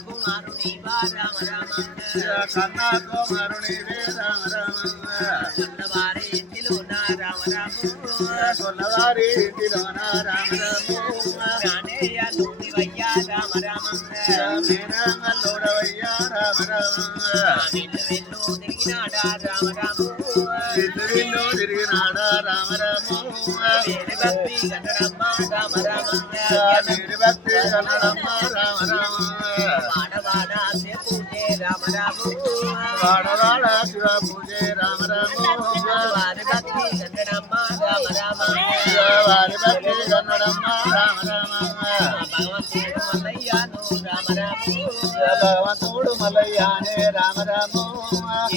కుమారుని రామ రామ కన్నా కుమారుని రామ రామ కొన్నవారి ఇంటిలోన రామ రామ కొన్నవారి ఇంటిలోన రామ రామ రానేయలోనివయ్యా రామ రామ మేనల్లుడవయ్యా రామ రామ విల్లు విల్లు తిరిగినాడా రామ రామ విల్లు తిరిగినాడా రామ రామ వేడి భక్తి గన్నడమ్మ రామ రామ వీరి భక్తి కన్నడమ్మ రామ రామ వాడవాడ పూజే రామ రామ వాడవాడ శివ పూజే రామ రామ వారి భక్తి గన్నడమ్మ రామ రామ వారి భక్తి కన్నడమ్మ రామ రామ భగవంతుడు మల్లయ్యను రామ రామ భగవంతుడు మల్లయ్యానే రామ రామ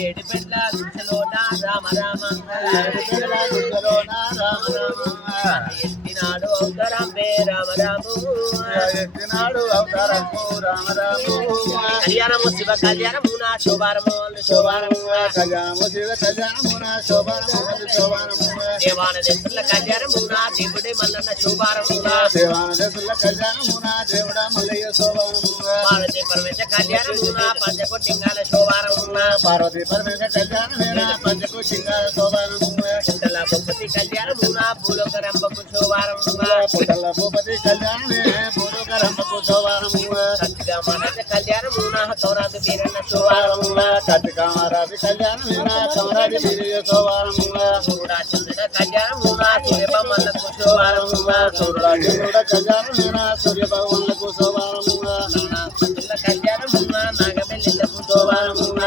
ఏడు పెళ్ళ గుడిసెలోన రామ రామ గుడిసెలోన రామ రామ ఎత్తినాడు అవతరంబే రామ రామ ఎత్తినాడు అవతారము రామ రామ కళ్యాణము శివ కళ్యాణమున శోభారము శోభారము కళ్యాణము శివ కళ్యాణమున శోభారము శోభారము దేవాన దేశుల కళ్యాణమున దేవుడే మల్లన్న శోభారమున దేవాన దేశుల కళ్యాణమున దేవుడ మల్లయ్య శోభారము పార్వతీ పరమేశ కళ్యాణమున పంచకోటింగాల శోభారమున పార్వతీ పరమేశ కళ్యాణమేన పంచకోటింగాల శోభారము చింతల భూపతి కళ్యాణమున భూలోక రంభకు శోభారమున పుట్టల భూపతి కళ్యాణమే భూలోక రంభకు శోభారము సత్తిగా మనస కళ్యాణమున కౌరాదు వీరన్న శోభారము కట్టికామరాజు కళ్యాణమేన కమరాజు వీరయ్య శోభారము సూర్యుడా చంద్రుడ కళ్యాణమున సూర్యబొమ్మలకు శోభారమున సూర్యుడ కళ్యాణమేన సూర్య భగవాన్లకు శోభారము పంతుల కళ్యాణమున నాగబెల్లిలకు శోభారమున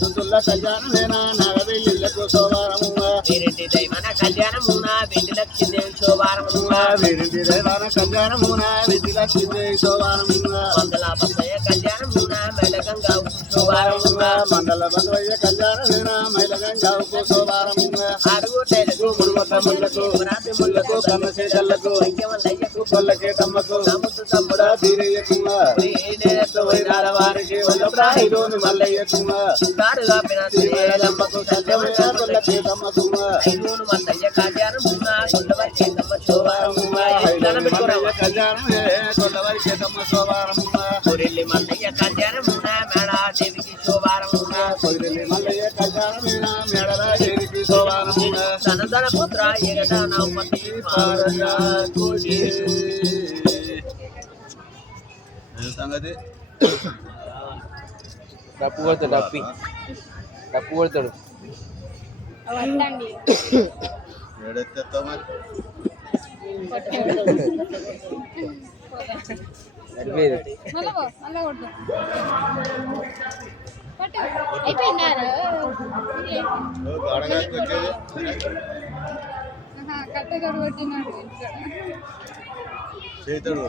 సుతుల్ల కళ్యాణమేన నాగవెల్లిలకు శోభారము వీరింటి దైవన కళ్యాణమున వీటి లక్ష్మీదేవి శోభారమున వీరింటి దైవాన కళ్యాణమున విధి లక్ష్మీదేవి శోభారము మంగళ బసయ్య కళ్యాణమున మెలగంగా శోభారమున మండల బంధవయ్య కళ్యాణమేన మైలగంగావుకు శోభారము ఆరుగుటైలకు ముడుగొట్ట ముళ్ళకు రాతి ముళ్ళకు కన్నశేషల్లకు ఐక్యమల్లయ్యకు కొల్లకే తమ్మకు నమ్ముతు తమ్ముడా తీరయ్యకు వైరాల వారికి వల్ల ప్రాహిలోని మల్లయ్యకు కాడుగా పినమ్మకు సత్యమైన కొల్లకే తమ్మకు ఐనూరు మల్లయ్య కళ్యాణమున కొండవరికి తమ్మ శోభారమున కళ్యాణమే కొల్లవరికే తమ్మ శోభారము కొరెల్లి మల్లయ్య కళ్యాణమున మేడాదేవికి శోభారమున కొయ్యలి మల్లయ్య కళ్యాణమేన మేడరాదేవికి శోభారము సనదన పుత్ర ఏగట నవపతి సంగతి డప్పు కొడతాడు డప్పు కొడతాడు ఏడెత్తావు మరి సరిపోయేది అడగానికి వచ్చేది కట్టెతోడు కొట్టినాడు చేతుడు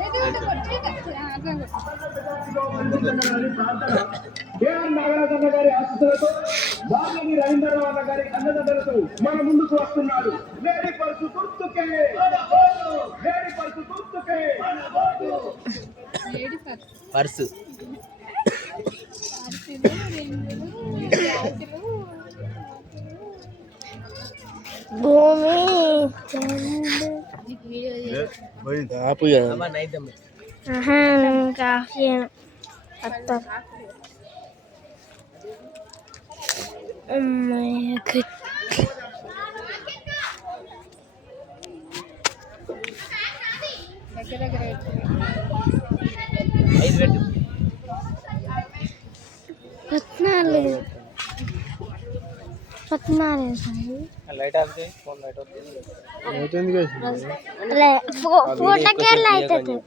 నాగరాజన్న గారి ఆశీస్సులతో వాల్మీకి రవీంద్రరావు అన్న గారి అన్నదండలతో మన ముందుకు వస్తున్నాడు. వేడి పరుసు గుర్తుకే వేడి పరుసు గుర్తుకే పర్సు భూమి ఆపు కాఫీ అత్త పద్నాలుగు లైట్ ఆపితే ఫోన్ లైట్ ఫోటోకే లైట్ అవుతుంది.